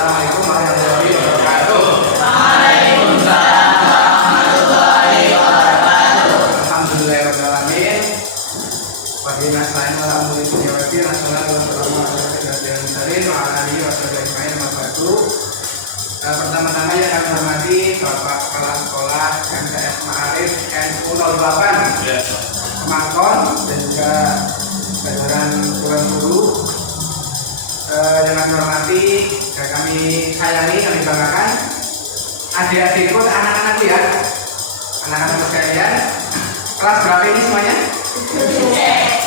Assalamualaikum warahmatullahi wabarakatuh. Waalaikumsalam warahmatullahi wabarakatuh. Alhamdulillahirabbil alamin. Wa bihi nasta'in ala umuri dunya wa din. Assalamualaikum warahmatullahi wabarakatuh. Pertama-tama yang kami hormati Bapak Kepala Sekolah MTS Ma'arif NU 08 Kemangkon dan juga jajaran Dewan Guru. Yang kami hormati dan kami sayangi, kami banggakan adik-adikku, anak-anakku ya, anak-anakku sekalian. Kelas berapa ini semuanya?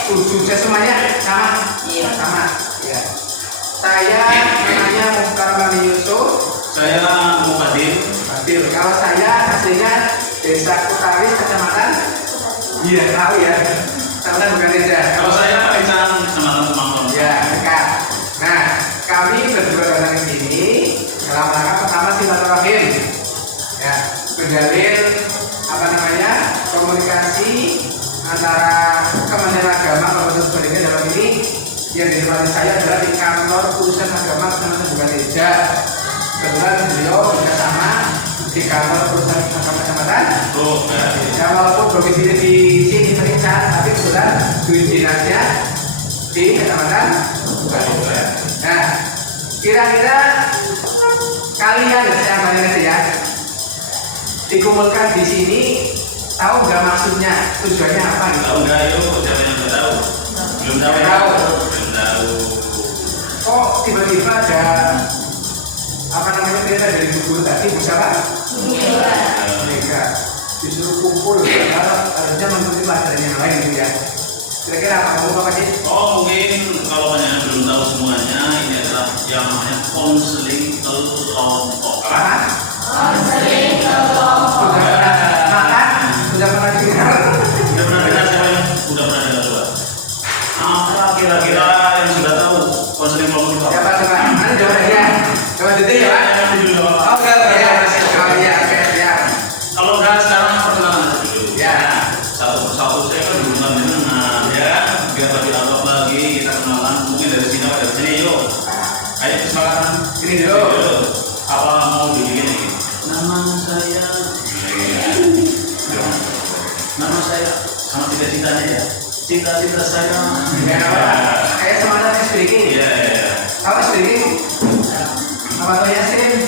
7 semuanya sama? Iya. Sama. Ya. Saya namanya Mukhtar Mami Yusuf. Saya Mukadim. Fadil. Kalau saya aslinya Desa Kutawi, Kecamatan. Iya tahu ya. Kecamatan bukan desa. Kalau saya Pak Ican, Kecamatan Kemangkon. Ya dekat. Nah, kami berdua datang ke sini dalam rangka pertama silaturahim. Ya, menjalin komunikasi antara Kementerian Agama Kabupaten Pendidikan dalam ini yang ditempati saya adalah di kantor urusan agama Kecamatan Bukareja. Kebetulan beliau juga sama di kantor urusan agama Kecamatan. Ya, walaupun domisili di sini Penican, tapi kebetulan duit dinasnya di Kecamatan Bukareja. Nah, kira-kira kalian yang banyak ya dikumpulkan di sini, tahu nggak maksudnya, tujuannya apa gitu? Tahu nggak? Yuk, siapa yang nggak tahu? Belum tahu. Belum tahu. Kok tiba-tiba ada perintah dari guru tadi, bisa Pak? Enggak. Disuruh kumpul, harusnya mengikuti pelajaran yang lain gitu ya. Kira-kira apa kamu Pak sih? Oh, mungkin kalau banyak yang belum tahu semuanya, ini adalah yang namanya konseling kelompok. Apa? Konseling kelompok. Sudah pernah makan? Sudah pernah dengar? Sudah pernah dengar siapa yang sudah pernah dengar coba? Apa kira-kira yang sudah tahu konseling kelompok itu? Siapa coba? Mana jawab aja. Coba detik ya Pak. Oke, ya. Oh iya, oke, ya. Kalau nggak sekarang perkenalan dulu. Ya. Satu persatu saya kan duluan dengan ya. Biar lebih lengkap lagi kita kenalan. Mungkin dari sini atau dari sini yuk. Ayo kesepakatan. Sini dulu. Apa mau dibikin ini? Nama saya. Nama saya sama cita-citanya ya. Cita-cita saya. Ya, kayak semangat speaking. Iya. Apa speaking? Apa tuh Yasin?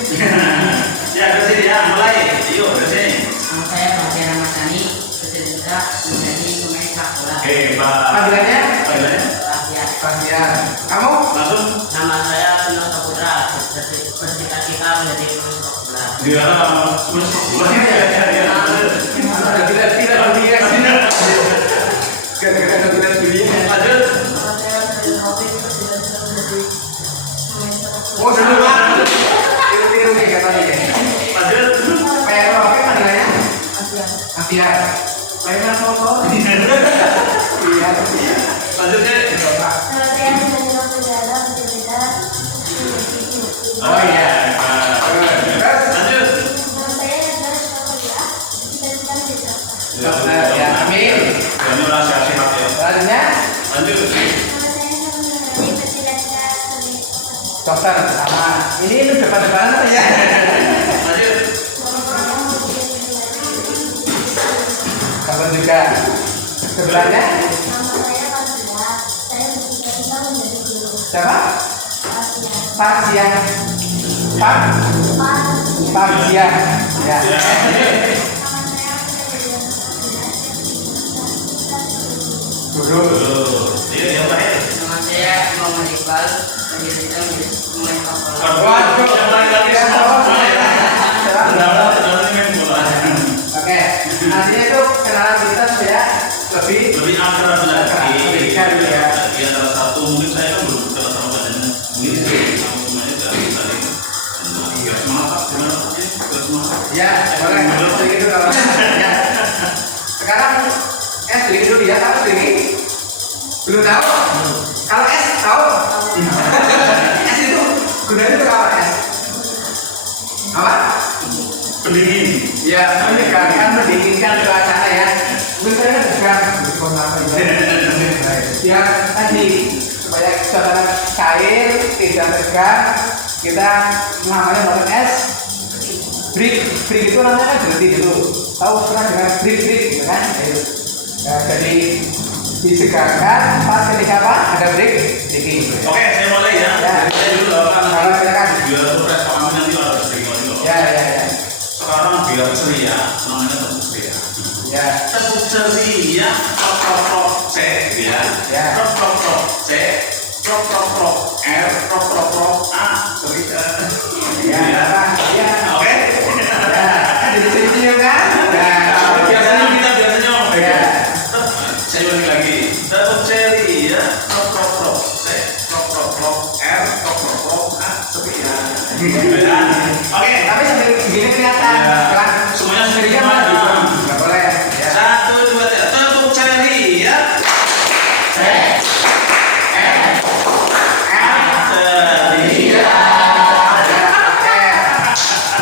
Ya ke sini ya, mulai. Yuk ke sini. Nama saya Fajar Ramadhani, bercita-cita menjadi pemain sepak bola. Hebat. Panggilannya? Panggilannya? Rakyat. Fasian. Kamu? Langsung. Nama saya Tino Saputra, bercita-cita menjadi pemain sepak bola. Dia semuanya ya. Ada tidak dunia sini. Gara-gara ada tidak dunia. Lanjut. Nama saya Sayyid Rafiq, bercita-cita menjadi pemain sepak bola. Oh dulu Pak. Tiru-tiru nih katanya. Lanjut. Kayak Rofi panggilannya? Asia. Afian. Lainnya foto. Iya. Lanjut ya. Pak. Nama saya Sayyid Rafiq, bercita-cita menjadi guru. Oh iya. Terus? Lanjut. Nama saya adalah Syafia, bercita-cita menjadi dokter. Dokter ya. Amin. Ini orang sehat ya. Selanjutnya Lanjut. Nama saya Syafia, bercita-cita sebagai dokter. dokter sama. Ini lu depan-depan apa ya? Lanjut. Kapan juga. Sebelahnya Nama saya Fazila, saya bercita-cita menjadi guru. siapa? Asia. Fasian. Pak. Fasian. Ya. Ya. Guru. Iya, yang terakhir. Nama saya Muhammad Iqbal, bercita-cita menjadi pemain sepak bola. Waduh. Yang paling lagi semua ya. Dalam main bola. Oke. Artinya itu kenalan kita supaya lebih Lebih akrab lagi. Berikan, ya. Di antara satu mungkin saya kan belum kenal sama badannya. Mungkin sama semuanya dari tadi. Ya semangat, gimana Pak? Semangat. ya boleh sedikit dulu kalau ya. Sekarang sedikit dulu ya, tahu sedikit belum tahu. Kalau tahu itu gunanya itu apa apa Pendingin. ya kan mendinginkan suasana ya, mungkin saya tegang ya tadi supaya suasana cair, tidak tegang, kita namanya melakukan es brick. Brick itu namanya kan berhenti dulu. Tahu pernah dengan brick gitu kan? Nah, jadi disegangkan pas ketika apa? Ada brick ini. Oke, saya mulai ya. Jadi saya dulu apa? Silakan. Biar surprise paman nanti harus bingung dulu. Ya. Sekarang biar ceria, namanya tepuk ceria. Ya. Tepuk ceria, prok C, ya. Prok C, prok R, prok A, ceria. Ya. Oke. Ya. Jadi senyum kan? Nah, Biasanya kita biasanya ya. saya ulangi lagi. Tepuk ceria, prok C, prok R, prok A, ceria. Oke. Tapi sambil begini kelihatan kan? Semuanya Ceria semua. nggak boleh. Ya. 1, 2, 3, tepuk ceria.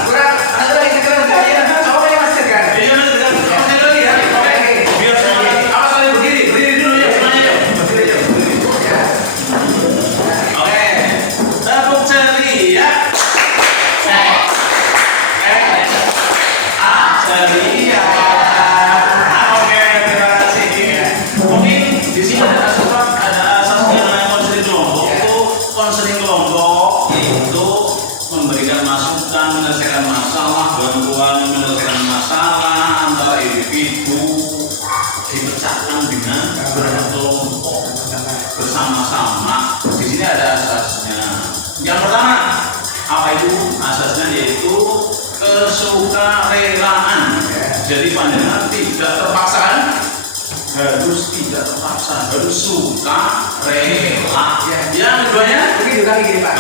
Kurang, satu lagi sekarang saya coba yang masih segar. Iya, Mas, masih lagi ya. Oke. Biar semua lagi. Apa saling berdiri dulu ya semuanya yuk. Berdiri yuk. Ya. Oke. Tepuk ceria. Ceria. Oke, terima kasih. Mungkin di sini ada asas yang namanya konseling kelompok. Itu konseling kelompok itu memberikan masukan, menyelesaikan masalah, bantuan menyelesaikan masalah antara individu dipecahkan dengan berkelompok bersama-sama. Di sini ada asasnya. Yang pertama, apa itu asasnya? Yaitu kesukarelaan. Jadi panjenengan tidak terpaksa, harus suka rela. Yang keduanya, Ini juga gini Pak.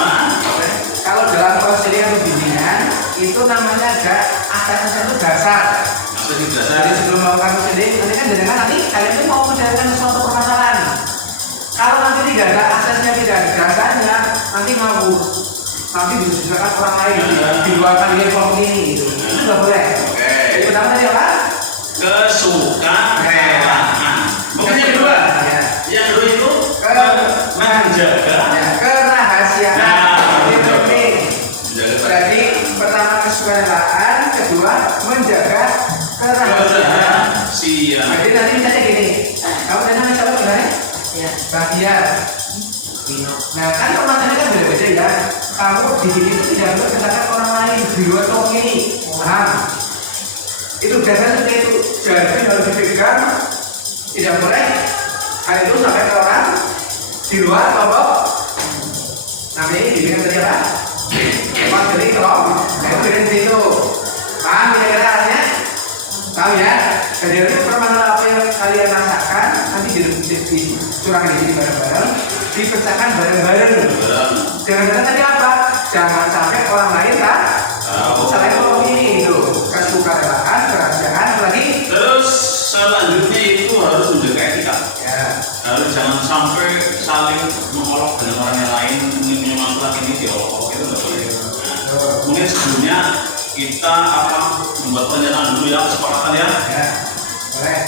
Kalau dalam konseling atau bimbingan itu namanya ada asas-asas itu dasar. asas Jadi dasar. sebelum melakukan konseling, nanti kalian itu mau mencarikan suatu permasalahan. Kalau nanti tidak ada asasnya, tidak ada dasarnya, nanti disusahkan orang lain di luar kalian kelompok ini gitu. Itu nggak boleh. Oke. Jadi pertama tadi apa? Kesukarelaan. Mungkin yang kedua, Ya. yang kedua itu menjaga. Ya, kerahasiaan. Nah, Itu penting. Menjaga. Jadi pertama kesukarelaan, kedua menjaga kerahasiaan. Siap. Jadi nanti misalnya gini, kamu tadi namanya siapa sebenarnya? Ya, Bahtiar. Pino. Nah kan permasalahannya kan beda-beda ya. Kamu di sini itu tidak boleh katakan orang lain di luar kelompok ini, paham? Itu dasarnya seperti itu. Jadi harus dipegang, tidak boleh hal itu sampai ke orang di luar kelompok. Namanya ini dibilang tadi apa? Kelompok jadi kelompok. Nah itu beda di situ. Paham kira-kira artinya? Tahu ya? Jadi itu permasalahan apa yang kalian rasakan nanti dicurangin di sini bareng-bareng, dipecahkan bareng-bareng. Jangan-jangan tadi apa? Jangan sampai orang lain kan? Selain kelompok ini itu kesukarelaan, kerahasiaan, apalagi Terus selanjutnya itu harus menjaga etika. ya. Harus jangan sampai saling mengolok dengan orang yang lain, mungkin punya masalah ini diolok-olok, itu nggak boleh. Nah, mungkin sebelumnya kita membuat pernyataan dulu ya, kesepakatan ya. Ya, boleh.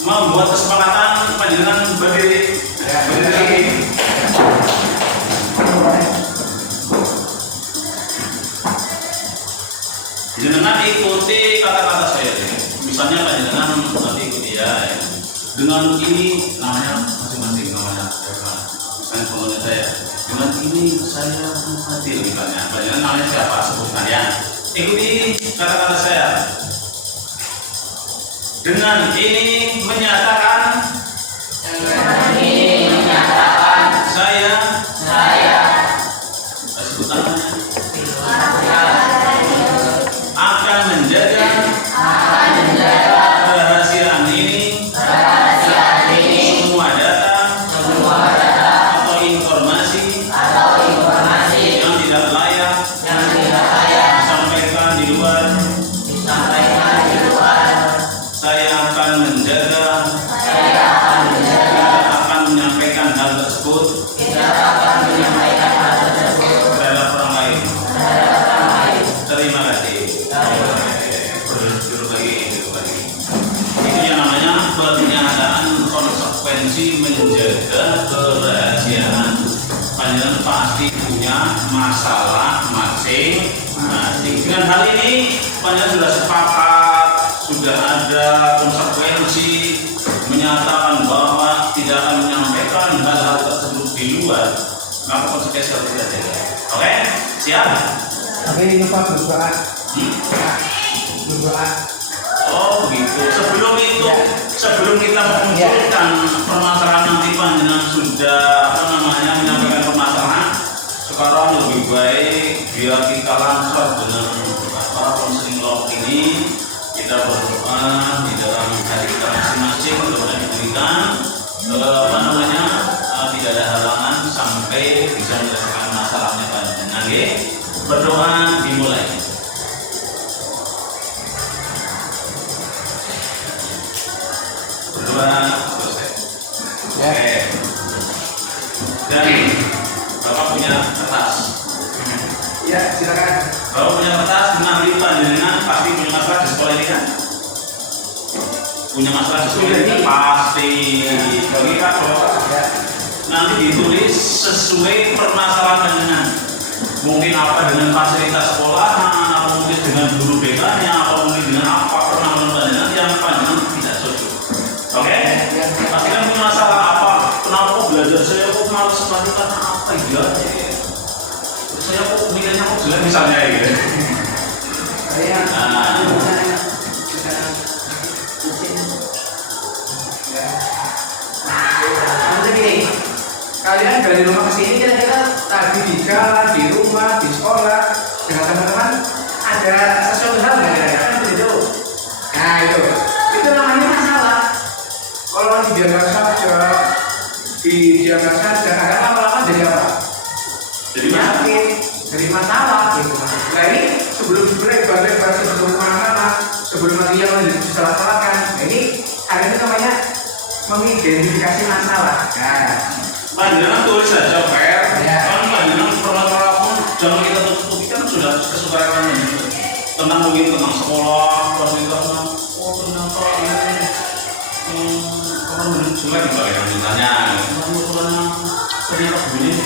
Membuat kesepakatan panjenengan berdiri. Ya, Berdiri lagi. Jenengan ikuti kata-kata saya ini. Misalnya panjenengan nanti ikuti ya. Dengan ini namanya masing-masing namanya. Misalnya contohnya saya. Dengan ini saya adil misalnya. Panjenengan namanya siapa? Sebutkan ya. Ikuti kata-kata saya. Dengan ini menyatakan saya sebut namanya akan menjaga kerahasiaan ini semua data atau informasi yang tidak layak disampaikan di luar. Saya akan menjaga tidak akan menyampaikan hal tersebut terhadap orang lain. masing-masing. Dengan hal ini panjang sudah sepakat, sudah ada konsekuensi menyatakan bahwa tidak akan menyampaikan hal-hal tersebut di luar, maka konsekuensi harus kita jaga. Oke, siap? Tapi lupa berdoa. Berdoa. Oh begitu. Sebelum itu, sebelum kita memunculkan permasalahan nanti panjenengan sudah menyampaikan permasalahan. Sekarang lebih baik biar kita langsung dengan para konseling kelompok ini, kita berdoa di dalam hati kita masing-masing untuk diberikan tidak ada halangan sampai bisa menyelesaikan masalahnya panjenengan. Berdoa dimulai. Berdoa selesai. Oke. Dan Bapak punya kertas. Ya, silakan. Bapak punya kertas, mengambil panjenengan pasti punya masalah di sekolah ini kan? Punya masalah di sekolah ini pasti. Bagi Kak, nanti ditulis sesuai permasalahan panjenengan. Mungkin apa dengan fasilitas sekolahan, apa mungkin dengan guru BK-nya, apa mungkin dengan apa permasalahan panjenengan yang panjenengan tidak cocok. Oke? Pasti kan punya masalah apa? Kenapa belajar saya kok malas sekali karena apa ya? Saya kok mikirnya kok jelek misalnya gitu. Kalian dari rumah ke sini kira-kira tadi di jalan, di rumah, di sekolah dengan teman-teman ada sesuatu hal nggak kira-kira kan begitu? Nah itu namanya masalah. Kalau dibiarkan saja, kadang lama-lama jadi apa? Jadi penyakit, jadi masalah gitu. Nah ini sebelum lebar-lebar, sebelum kemana-mana, sebelum nanti yang disalah-salahkan, nah ini hari ini namanya mengidentifikasi masalah. Nah, panjenengan tulis saja fair. Ya. Kan panjenengan permasalahan pun jangan kita tutupi kan sudah kesukaan tentang mungkin tentang sekolah, fasilitasnya. Oh ternyata ini kalau menurut jelek bagaimana misalnya, ternyata begini.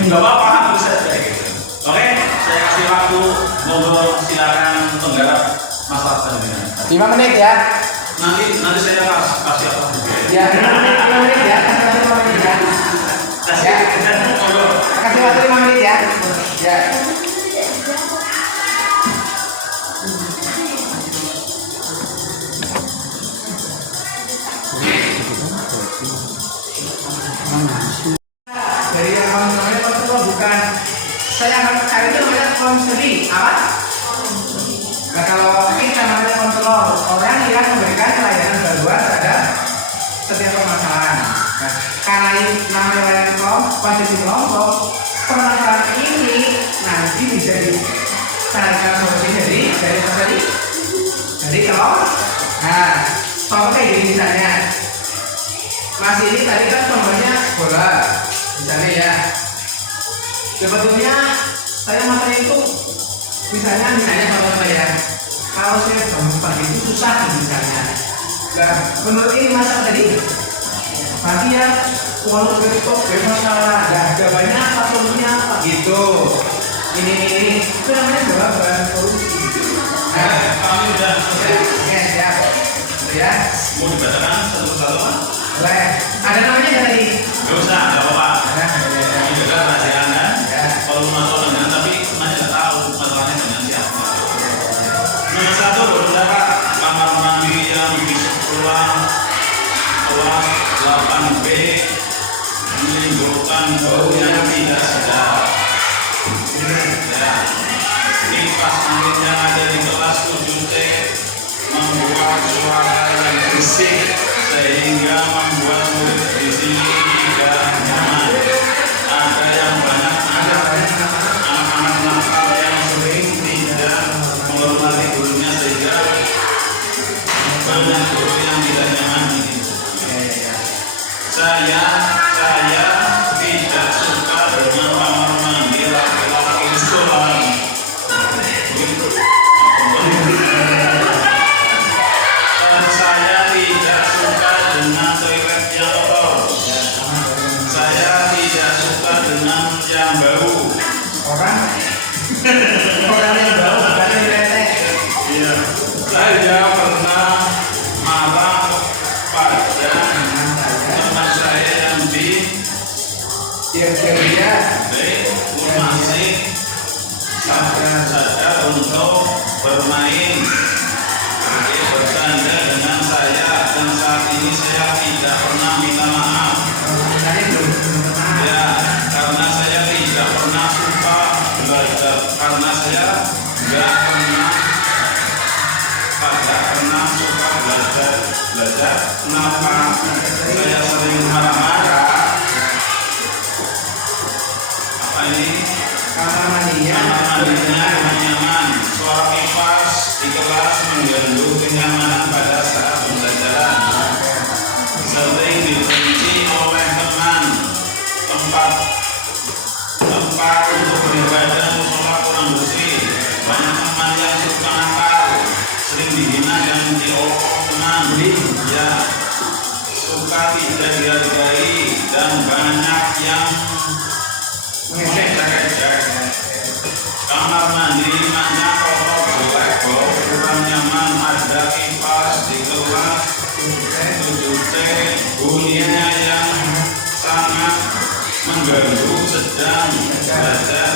Enggak apa-apa, tulis saja gitu. Oke, saya kasih waktu, ngobrol silakan menggarap masalah panjenengan. 5 menit ya. Nanti saya kasih apa juga. Ya, 5 menit ya. Kasih waktu 5 menit ya. Ya. Dari yang namanya konselor bukan. Saya akan cari itu namanya konseling. Apa? Nah kalau kita namanya konselor, orang yang memberikan layanan bantuan terhadap setiap permasalahan. Nah, karena ini namanya layanan kelompok, konsesi kelompok, permasalahan ini nanti bisa dicarikan solusi dari kelompok. Nah, contoh kayak gini misalnya, Mas ini tadi kan contohnya bola, misalnya ya. Sebetulnya saya materi itu misalnya contoh saya, kalau saya bangun pagi itu susah misalnya. Nah, menurut ini masa tadi berarti ya walau begitu bermasalah, jawabannya apa, solusinya apa gitu. Ini itu namanya jawaban solusi. Nah, kami udah siap. Ya. mau dibacakan satu-satu kan? Boleh. Ada namanya nggak tadi? Gak usah, gak apa-apa. Kami jaga rahasia Anda. Ya. Kalau masalah dengan tapi masih nggak tahu masalahnya dengan siapa. Nomor 1 saudara, kamar mandi yang di sekolah kelas 8B menimbulkan bau yang tidak sedap. Ya. Kipas angin yang ada di kelas 7C membuat suara yang berisik sehingga membuat murid di sini tidak nyaman. Ada yang banyak anak-anak nakal yang sering tidak menghormati gurunya sehingga banyak guru yang tidak nyaman ini. Saya tidak suka dengan kamar mandi laki-laki di sekolah. Saya tidak suka dengan toilet yang kotor. Saya tidak suka dengan yang bau. Orang saja untuk bermain, bercanda dengan saya, dan saat ini saya tidak pernah minta maaf. Ya, karena saya tidak pernah suka belajar, karena saya nggak pernah suka belajar. Kenapa saya sering marah-marah? Apa ini? Kamar mandinya Kurang nyaman. Suara kipas di kelas mengganggu kenyamanan pada saat pembelajaran. Sering dibenci oleh teman. Tempat untuk beribadah musola kurang bersih. Banyak teman yang suka nakal, sering dihina dan diolok teman. Ya, suka tidak dihargai, dan banyak yang mengejek-ejek. Kamar mandi banyak kotor, jelek, bau, kurang nyaman. Ada kipas di kelas 7C, bunyinya yang sangat mengganggu sedang belajar.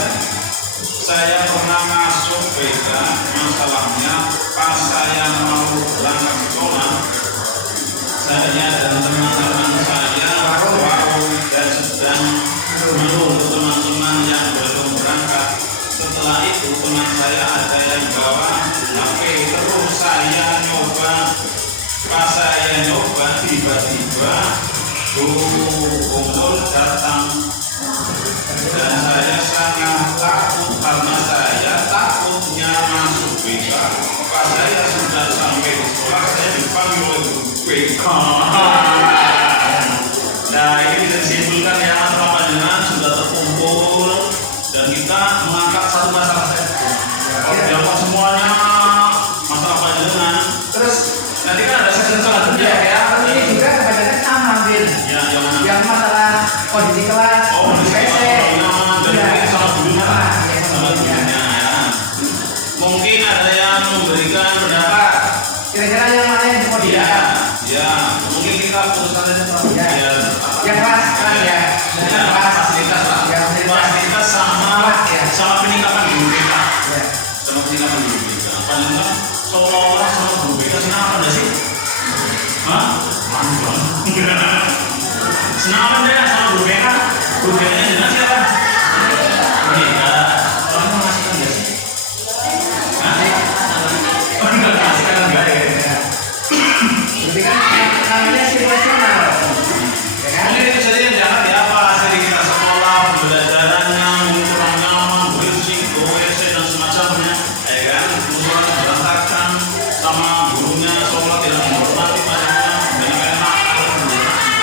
Saya pernah masuk BK, masalahnya pas saya mau berangkat sekolah, saya dan teman-teman saya baru dan sedang menunggu teman-teman yang belum berangkat. Setelah itu teman saya ada yang bawa HP, terus saya nyoba. Pas saya nyoba, tiba-tiba guru datang, dan saya sangat takut karena saya takutnya masuk BK. Pas saya sudah sampai di sekolah, saya dipanggil oleh guru BK. Nah, ini bisa disimpulkan ya, masalah panjenengan sudah terkumpul dan kita mengangkat satu masalah saja. Kalau jawab semuanya masalah panjenengan, terus nanti kan ada sesi selanjutnya ya. ini juga kebanyakan sama hampir Ya, yang mana? yang masalah kondisi kelas PC sama gurunya, sama ya. gurunya ya. Mungkin ada yang memberikan pendapat. Kira-kira yang mana yang mau Ya, dilihat? ya. Mungkin kita putuskan aja Pak. Ya. Yang kelas ya. Ya, fasilitas Pak. Ya, Fasilitas sama peningkatan guru kita. Ya. Sama peningkatan guru kita. Panjenengan seolah-olah sama guru kita senang apa sih? Hah? Mantan. Senang apa deh sama guru kita? Guru kita jenengan siapa? Kita. Orang mau ngasih kan sih? Hah? Oh, enggak ngasih kan enggak ya? Berarti kan namanya situasional. Ya kan? Mungkin itu saja yang jangan ya, fasilitas sekolah, pembelajarannya, kurang nyaman, berisik, WC dan semacamnya, ya kan? Musola berantakan, sama gurunya seolah tidak menghormati panjenengan, dan enak.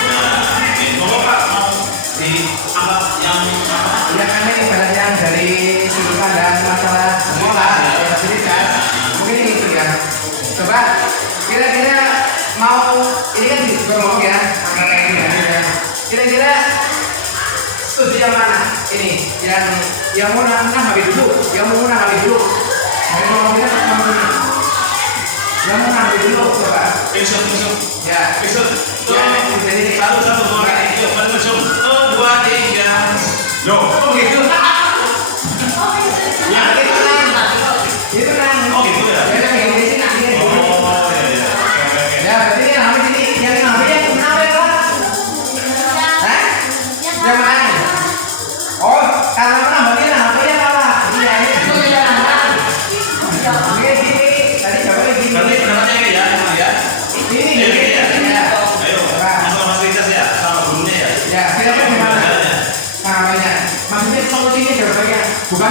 Nah, kalau Pak mau diangkat yang apa? Ya kan ini ibaratnya dari sudut pandang masalah sekolah, fasilitas. Mungkin itu ya. Coba kira-kira mau ini kan ngomong ya, antara ini dan ini ya. Kira-kira studi yang mana? Ini yang mau habis dulu, yang mau habis dulu. Yang mau ngomongnya yang mau habis dulu coba. Besok. Ya. Besok. Tuh, Ya, jadi satu, dua, tiga, empat, lima, dua, tiga. Loh, kok gitu? Ya, itu kan. Oh gitu ya? Ya, yang ini sih nanti. Oh, ya. Oke. Ya, berarti yang habis ini, yang habis yang kenapa ya? Hah? Yang mana? Oh, karena menambahnya HP-nya kalah. Iya, itu yang mana? Oke, gini. Tadi jawabnya gini. Berarti pendapatnya ini ya, emang ya? Ini. Ini ya? Ya. Ayo, masalah fasilitas ya, sama gurunya ya? Ya, kira-kira gimana? Pembelajarannya. Namanya. Maksudnya solusinya jawabannya bukan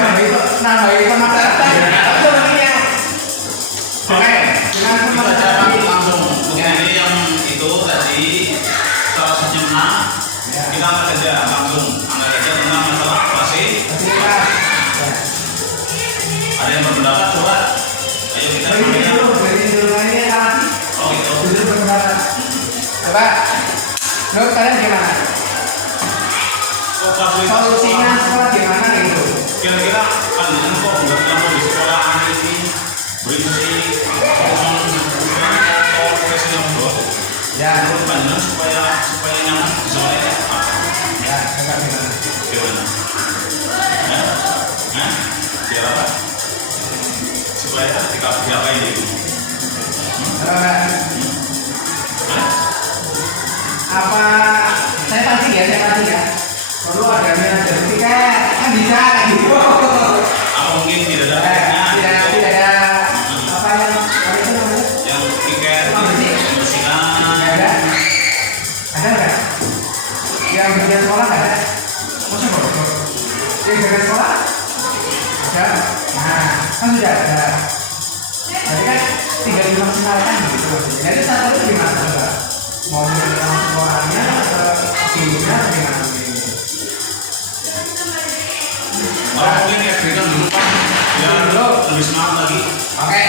nambah itu masalah. Tapi solusinya. Oke, dengan Kita jawab langsung. Ini yang itu tadi salah satunya menang. Kita angkat saja langsung. Angkat saja tentang masalah fasilitas. Ada yang berpendapat coba. Ayo kita sampaikan. Dari dulu ini kalah. Oh gitu. Jujur berpendapat. Coba. Menurut kalian gimana? Oh, fasilitas Solusinya sekolah. sekolah gimana gitu? Kira-kira panjenengan kok nggak kamu di sekolahan ini berisik, kosong, kotor, yang bos. Ya, Menurut panjenengan supaya nyaman semuanya apa? ya, coba gimana? Gimana? Hah? Hah? biar apa? Supaya diapain itu? Apa saya pancing ya perlu ada tiket kan bisa kayak gitu. Apa mungkin tidak ada tidak ada apa yang itu namanya yang tiket membersihkan ada nggak yang bagian sekolah nggak ada masa bodoh yang bagian sekolah ada nah kan sudah ada jadi kan tinggal dimaksimalkan gitu jadi satu itu gimana enggak mau menjelaskan sekolahnya gurunya gimana ini kalau mungkin ya berikan dulu Pak biar lebih semangat lagi. oke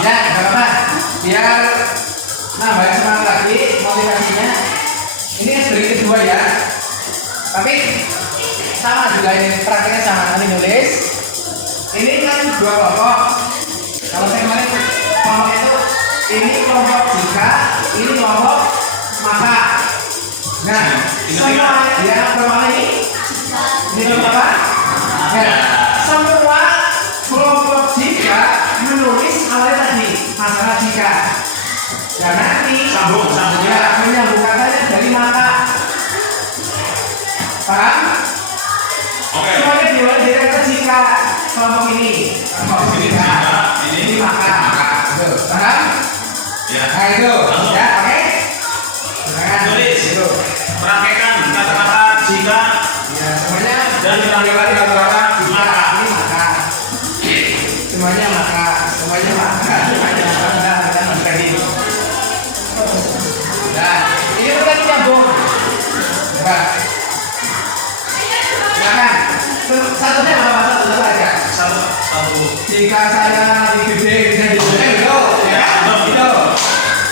ya nggak apa-apa biar nambah semangat lagi motivasinya ini SBY kedua ya tapi sama juga ini praktiknya sama nanti nulis ini kan dua kelompok kalau saya kemarin kelompok itu ini kelompok jika ini kelompok maka nah semua ya kelompok ini kelompok apa ya semua kelompok jika menulis awalnya tadi masalah jika dan nanti Sambung ya menyambung katanya dari maka paham? Oke. Semuanya dimulai dari kata jika kelompok ini kelompok Ini jika ini ini maka itu paham? ya. Nah itu Langsung. ya oke silakan Tulis. itu Praktekkan kata-kata jika ya semuanya dan ditampilkan kata-kata maka. ini maka semuanya maka semuanya maka ini nah ini bukan nyambung coba silakan satunya apa satu aja Satu. jika saya di gede bisa dibuka gitu ya gitu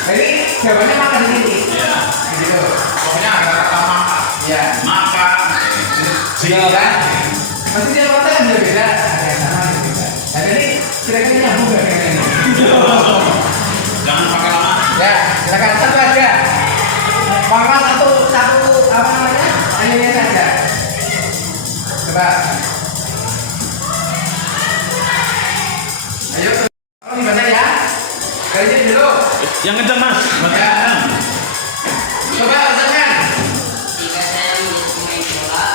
jadi jawabannya makan di sini Ya. gitu Pokoknya ada kata maka. ya Maka. gitu kan pasti dia kata kan juga beda ada yang sama ada yang beda nah jadi kira-kira nyambung gak kayak ini Jangan pakai lama. ya silakan satu aja bahkan satu apa namanya hanya saja coba ayo kalau gimana ya gajian dulu Yang kencang Mas. ya coba usahakan Jika saya menjadi pemain bola,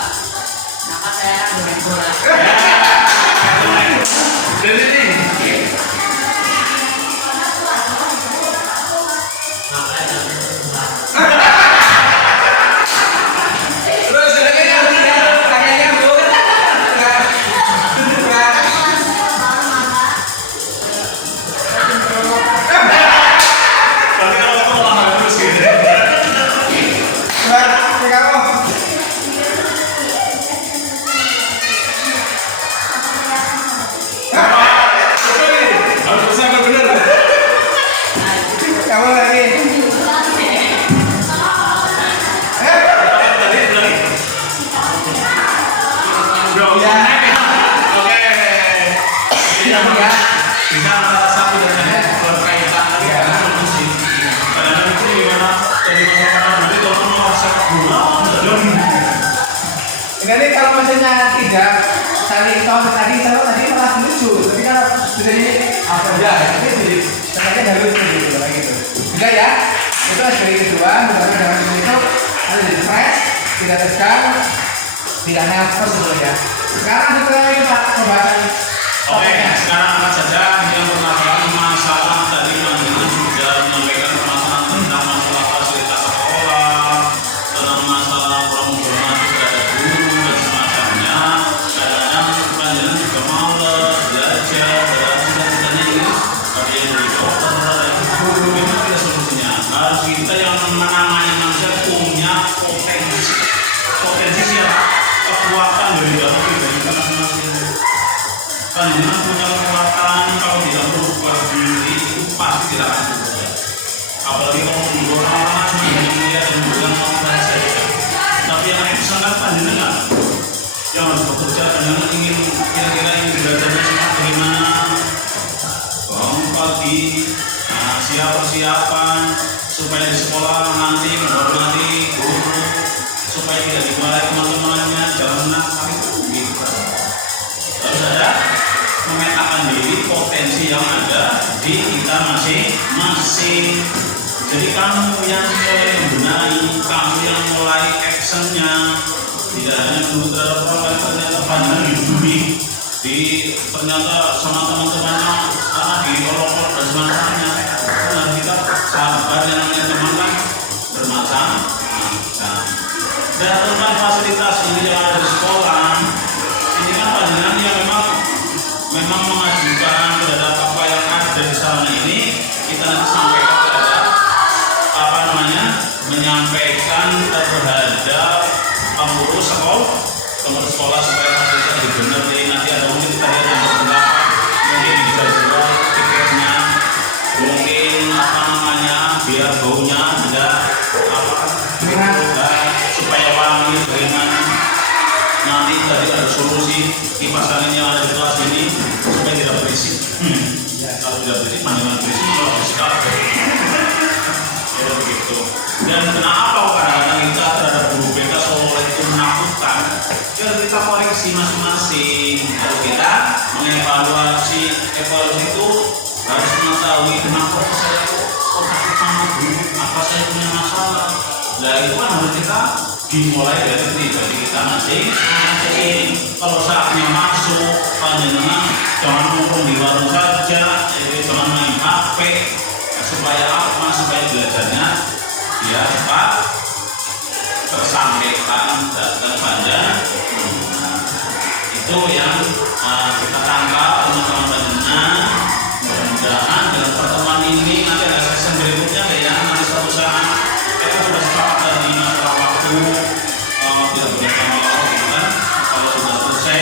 maka saya akan bermain bola. dari sini Maka saya akan berbola. terus lagi yang kayaknya bu Berarti kalau aku lama terus gitu. Harus bisa nggak bener. kamu lagi Tadi. Bro, ya Oke. Ini ya bisa antara satu dan lain berkaitan lagi Ya. dengan musik. Kadang-kadang itu gimana dari masyarakat dulu kalau mau sepak bola, Jadi kalau misalnya tidak saling tahu tadi malah lucu, tapi kalau sudah ini apa ya? Tapi jadi ternyata dari lucu gitu kayak gitu. Enggak ya? Itu SBY kedua, benar dengan itu ada jadi fresh, tidak tegang, tidak nervous gitu ya. Sekarang kita lagi Pak pembahasan. Oke, sekarang angkat saja yang pertama masalah tadi panjenengan sudah menyampaikan permasalahan tentang masalah fasilitas sekolah, tentang masalah program sudah ada guru dan semacamnya. Kadang-kadang panjenengan juga males belajar dan cita-citanya ini seperti yang jadi dokter. Memang ada solusinya. Harus kita yang namanya manusia punya potensi siapa kekuatan dari dalam dibandingkan masing-masing. Panjenengan punya kekuatan kalau tidak berubah diri itu pasti tidak akan bekerja. Apalagi kalau menunggu orang-orang cuma hanya melihat dan bukan motivasi saja. Tapi yang itu sangat panjenengan yang harus bekerja. Panjenengan ingin kira-kira ingin belajarnya cuma bagaimana bangun pagi, siap persiapan supaya di sekolah nanti menghormati guru, supaya tidak dimarahi teman-temannya, jangan nakal itu gitu. Harus ada yang ada di kita masing-masing. Jadi kamu yang mulai membenahi, kamu yang mulai actionnya, tidak hanya dulu terhadap orang lain, ternyata panjang di bumi, ternyata sama teman-temannya karena diolok-olok dan semacamnya. Karena kita sahabat yang namanya teman kan bermacam-macam. Dan tentang fasilitas ini yang ada di sekolah, ini kan panjenengan yang memang mengajukan terhadap apa yang ada di sana ini, kita nanti sampaikan terhadap apa namanya, menyampaikan terhadap pengurus sekolah supaya fasilitas dibenerin. Nanti ada mungkin kita lihat yang berpendapat mungkin bisa jual tiketnya, mungkin apa namanya biar baunya tidak supaya wangi bagaimana. Nanti tadi ada solusi kipas angin yang ada di kelas ini supaya tidak berisik. Kalau tidak berisik, panjangan berisik kalau berisik apa? Ya begitu. Dan kenapa kadang-kadang kita terhadap guru BK seolah itu menakutkan? Ya kita koreksi masing-masing. Kalau kita mengevaluasi, evaluasi itu harus mengetahui kenapa saya kok takut sama guru, apa saya punya masalah. Nah itu kan harus kita dimulai dari pribadi kita masing-masing. Kalau saatnya masuk, panjenengan jangan nongkrong di warung saja, jangan main HP, supaya apa? Supaya belajarnya biar cepat tersampaikan dan panjang. Itu yang kita tangkap teman-teman panjenengan. Mudah-mudahan dengan pertemuan ini nanti ada sesi berikutnya ya, nanti suatu saat kita sudah sepakat tadi masalah waktu tidak boleh lama-lama gitu kan. Kalau sudah selesai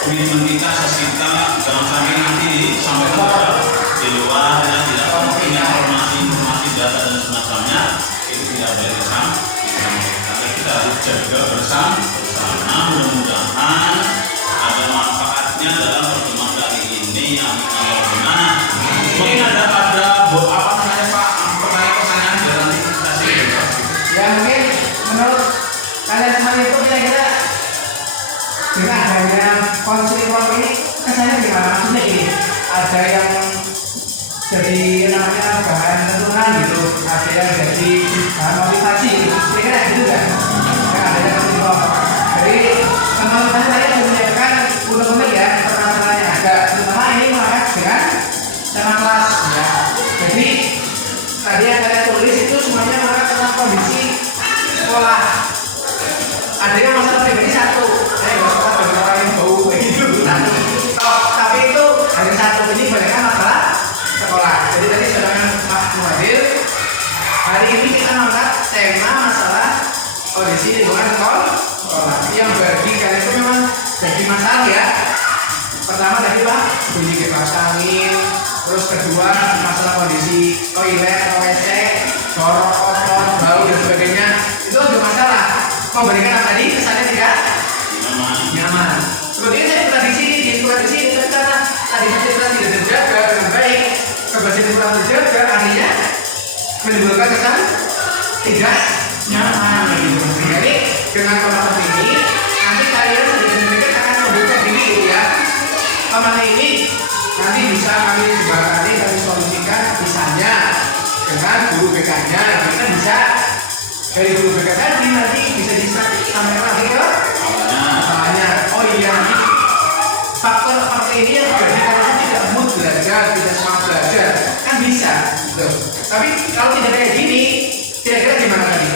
komitmen kita, sesi kita jangan sampai nanti disampaikan di luar dan tidak penting informasi data dan semacamnya itu tidak boleh disampaikan. Kita harus jaga bersama. Mudah-mudahan ada manfaatnya dalam pertemuan kali ini yang benar. Mungkin ada apa namanya Pak pertanyaan dalam presentasi ini. Ya mungkin menurut kalian semua itu kira-kira dengan adanya konseling ini kesannya gimana? Maksudnya gini, ada yang jadi namanya bahan tentuan gitu, ada yang jadi bahan motivasi, kira-kira gitu kan? Ada yang konseling. Jadi teman-teman saya menyiapkan unek-unek ya permasalahannya agak terutama ini mengangkat dengan tema kelas ya. Jadi tadi yang kalian tulis itu semuanya mengangkat tentang kondisi sekolah. Ada yang masalah pribadi satu, saya nggak suka bagi orang yang bau begitu satu. Tapi itu hanya satu, ini mereka masalah sekolah. Jadi tadi sedangkan Pak Muhadir, hari ini kita mengangkat tema masalah kondisi lingkungan sekolah. Yang bagi kalian itu memang jadi masalah ya. Pertama tadi Pak, bunyi kipas angin. Terus kedua masalah kondisi toilet, WC, jorok, kotor, bau dan sebagainya. Itu juga masalah. Memberikan apa tadi kesannya tidak nyaman. Seperti ini saya pernah di sini, di sini karena tadi fasilitas tidak terjaga dengan baik, kebersihan kurang terjaga, artinya menimbulkan kesan tidak nyaman gitu. Jadi dengan konsep ini nanti kalian sedikit akan membuka diri ya. Kemana ini nanti bisa kami jembatani, kami solusikan misalnya dengan guru BK-nya. Kita bisa dari guru BK tadi nanti bisa disampaikan lagi ke masalahnya. Oh iya, faktor seperti ini yang terjadi karena tidak mood belajar, tidak semangat belajar kan bisa. Tuh. Tapi kalau tidak kayak gini, kira-kira gimana tadi?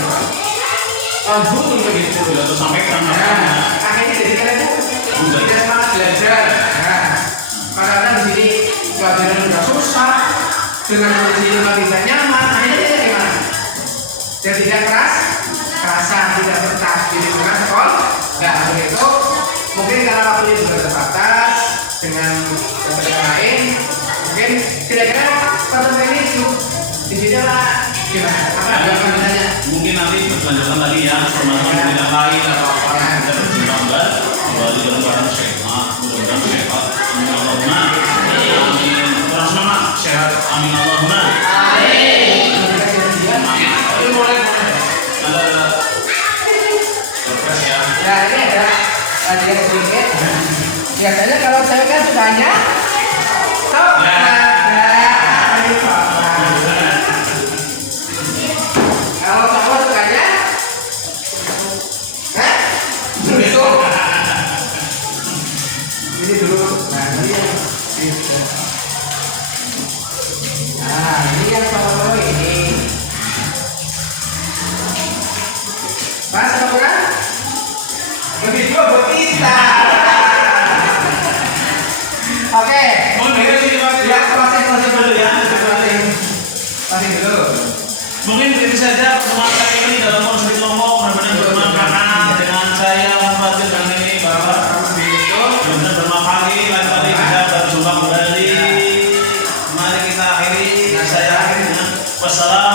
Betul begitu. Sudah tersampaikan. Akhirnya jadi kalian tuh tidak semangat belajar. Nah, karena di sini pelajaran sudah susah, dengan kondisi yang tidak nyaman, akhirnya kita gimana? Dan tidak kerasan, tidak betah di lingkungan sekolah. Nah, begitu. Mungkin karena waktunya juga terbatas dengan yang lain, mungkin kira-kira pertemuan ini di sini lah gimana? Apa ada pertanyaannya? Mungkin nanti berlanjutan lagi ya, permasalahan yang lain atau apa yang bisa berkembang kembali dalam keadaan sehat, mudah-mudahan sehat. Amin Allahumma. Amin. Kurang semangat, sehat. Amin Allahumma. Amin. Itu boleh. Ada surprise ya. Nah ini ada sedikit. Biasanya kalau saya kan sukanya, tahu Mohon beri dulu Ya, closing dulu ya. Closing dulu. Mungkin itu saja pertemuan kali ini dalam Muslim Lomo. Mudah-mudahan bermanfaat dengan saya Fadil dan ini Bapak. Mudah-mudahan bermanfaat. Lain kali kita berjumpa kembali. Mari kita akhiri. Saya akhiri dengan wassalam.